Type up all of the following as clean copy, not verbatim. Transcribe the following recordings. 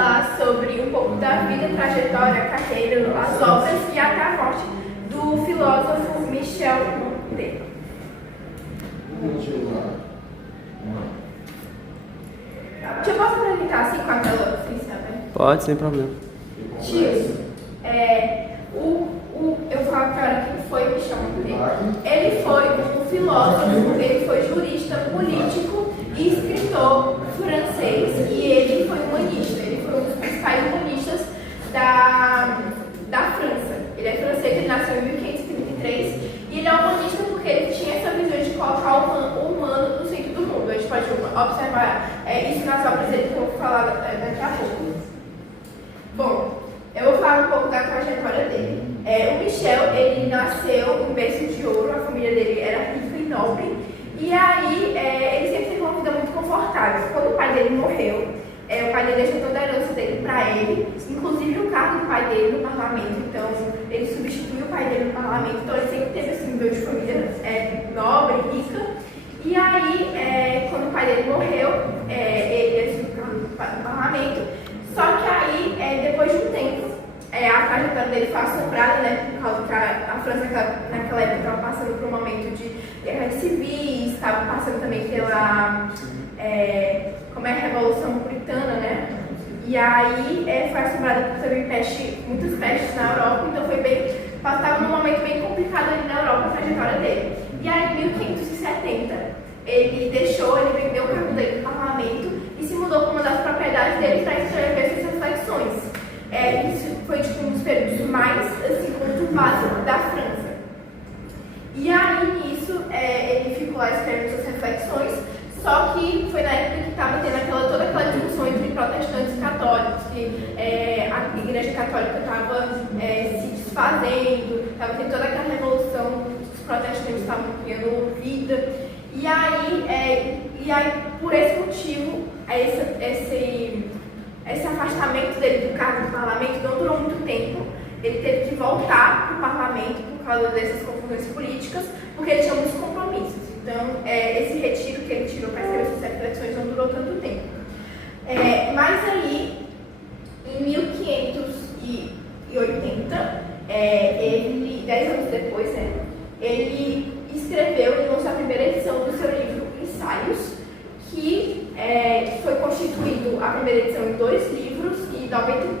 falar sobre um pouco da vida, trajetória, carreira, as obras e até a morte do filósofo Michel Montaigne. Eu posso apresentar assim com a tela funcionando? Pode, sem problema. Tio, eu vou falar agora quem foi Michel Montaigne. Ele foi um filósofo, ele foi jurista, político e escritor francês, e ele foi humanista. Ele foi um dos principais humanistas da França. Ele é francês, ele nasceu em 1533 e ele é humanista porque ele tinha essa visão de colocar o humano no centro do mundo. A gente pode observar isso nas obras dele que eu vou falar daqui a pouco. Bom, eu vou falar um pouco da trajetória dele. O Michel, ele nasceu em berço de ouro, a família dele era rica e nobre, e aí ele sempre teve uma vida muito confortável. Quando o pai dele morreu, o pai dele deixou toda a herança dele para ele, inclusive o cargo do pai dele no parlamento. Então, ele substituiu o pai dele no parlamento, então ele sempre teve esse nível de família nobre, rica. E aí, quando o pai dele morreu, ele assumiu o cargo no parlamento. Só que aí, depois de um tempo, a trajetória dele foi assombrada, né, por causa que a França naquela época estava passando por um momento de guerra civis, estava passando também pela Revolução Puritana, né? E aí foi assombrada por também muitas pestes na Europa, então estava num momento bem complicado ali na Europa a trajetória dele. E aí, em 1570, ele vendeu o cargo dele no parlamento e se mudou para uma das propriedades dele para escrever suas reflexões. Isso foi um dos períodos mais conturbados da França. E aí, nisso, ele ficou lá escrevendo suas reflexões, só que foi na época que estava tendo toda aquela discussão entre protestantes e católicos, que a Igreja Católica estava se desfazendo, estava tendo toda aquela revolução, os protestantes estavam criando vida. E aí, por esse motivo, esse afastamento dele do cargo do parlamento não durou muito tempo. Ele teve que voltar para o parlamento por causa dessas confusões políticas, porque ele tinha muitos compromissos. Então, esse retiro que ele tirou para escrever essas reflexões não durou tanto tempo. Mas aí, em 1580, 10 anos depois, ele escreveu e lançou a primeira edição do seu livro Ensaios, que foi constituído a primeira edição em 2 livros e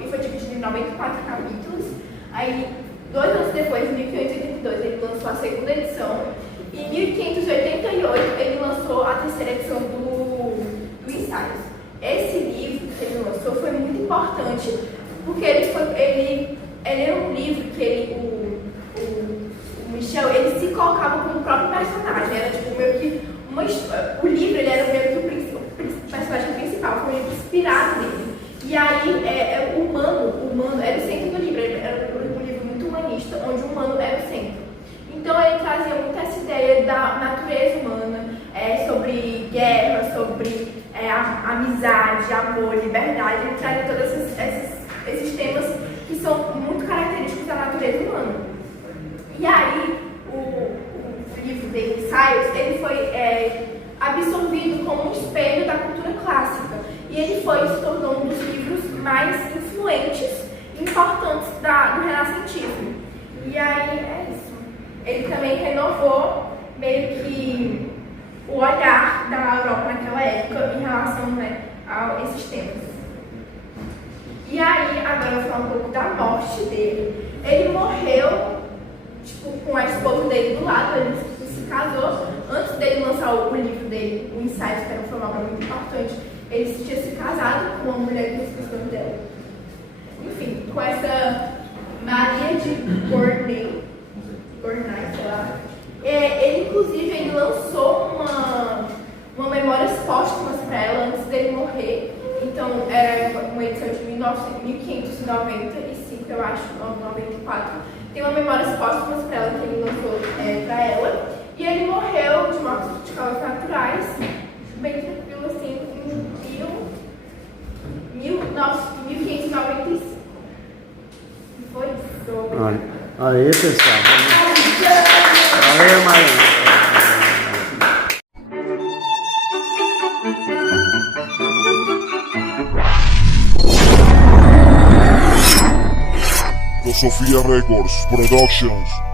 foi dividido em 94 capítulos. Aí, 2 anos depois, em 1582, ele lançou a segunda edição. E em 1588, ele lançou a terceira edição do Ensaios. Esse livro que ele lançou foi muito importante, porque ele era um livro que o Michel, ele se colocava como o próprio personagem. Era tipo meio que o livro, ele era meio que o personagem principal, foi um livro inspirado nele. E aí, o humano era o centro do livro. Era um livro muito humanista, onde o humano era o centro. Então, ele trazia muito essa ideia da natureza humana, sobre guerra, sobre amizade, amor, liberdade. Ele trazia todos esses temas que são muito característicos da natureza humana. E aí, o livro dele, Ensaios, ele foi absorvido como um espelho da cultura clássica. E ele se tornou um dos livros mais influentes e importantes do renascentismo. E aí, é isso. Ele também renovou meio que o olhar da Europa naquela época em relação, a esses temas. E aí, agora eu vou falar um pouco da morte dele. Ele morreu com a esposa dele do lado, ele se casou. Antes dele lançar o livro dele, o Ensaios, que era uma obra muito importante, ele tinha se casado com uma mulher que eu esqueci o nome dela. Enfim, com essa Maria de Gournay, sei lá. Ele, inclusive, lançou uma memórias póstumas para ela antes dele morrer. Então, era uma edição de 1595, eu acho, ou 94. Tem uma memórias póstumas para ela que ele lançou para ela. E ele morreu de causas naturais, bem tranquilo, assim, em 1595. Foi isso. Aí, pessoal. Valeu, Maria. Filosofia Records Productions.